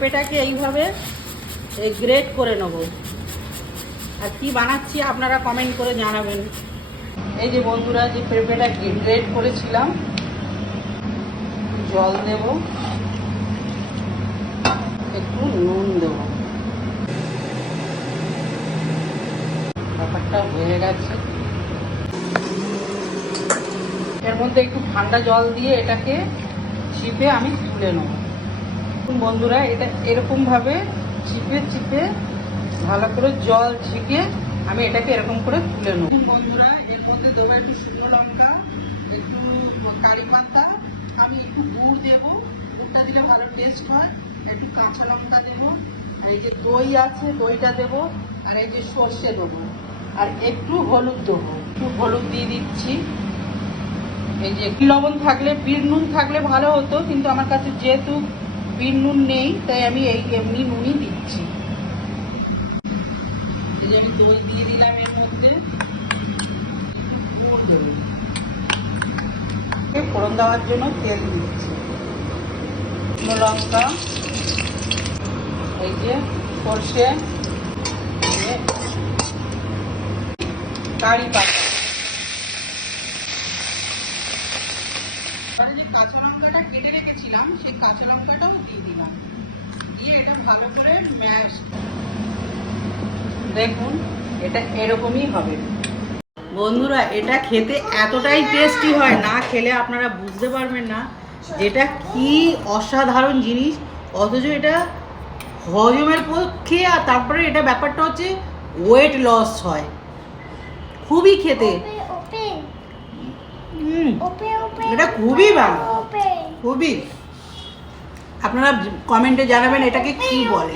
পেঁপেটাকে এইভাবে গ্রেট করে নেব। আর কি বানাচ্ছি আপনারা কমেন্ট করে জানাবেন। এই যে বন্ধুরা, যে পেঁপেটা গ্রেট করেছিলাম, জল দেব, একটু নুন দেব। ব্যাপারটা হয়ে গেছে। এর মধ্যে একটু ঠান্ডা জল দিয়ে এটাকে চিপে আমি তুলে নেব। বন্ধুরা, এটা এরকমভাবে চিপে চিপে ভালো করে জল ঝেঁকে আমি এটাকে এরকম করে তুলে নেব। বন্ধুরা, এর মধ্যে দেবো একটু শুকনো লঙ্কা, একটু কারি পাতা, আমি একটু গুড় দেবো, গুড়টা দিলে ভালো টেস্ট হয়। একটু কাঁচা লঙ্কা দেবো, আর এই যে দই আছে দইটা দেবো, আর এই যে সর্ষে দেবো, আর একটু হলুদ দেবো। একটু হলুদ দিয়ে দিচ্ছি। এই যে লবণ থাকলে, বিট নুন থাকলে ভালো হতো, কিন্তু আমার কাছে যেহেতু বিট নুন নেই তাই আমি এই এমনি নুনই দিচ্ছি। এই যে আমি দই দিয়ে দিলাম, এর মধ্যে গুড় দেবো, ফোড়ন দেওয়ার জন্য তেল দিচ্ছি, শুকনো লঙ্কা, এই যে সর্ষে, কারি পাতা, যে কাঁচা লঙ্কাটা কেটে রেখেছিলাম সেই কাঁচা লঙ্কাটাও দিয়ে দিলাম, দিয়ে এটা ভালো করে ম্যাশ। দেখুন, এটা এরকমই হবে। বন্ধুরা, এটা খেতে এতটাই টেস্টি হয়, না খেলে আপনারা বুঝতে পারবেন না যেটা কি অসাধারণ জিনিস। অথচ এটা হজমের পক্ষে, আর তারপরে এটা ব্যাপারটা হচ্ছে ওয়েট লস হয়, খুবই খেতে এটা খুবই ভালো, খুবই। আপনারা কমেন্টে জানাবেন এটাকে কি বলে।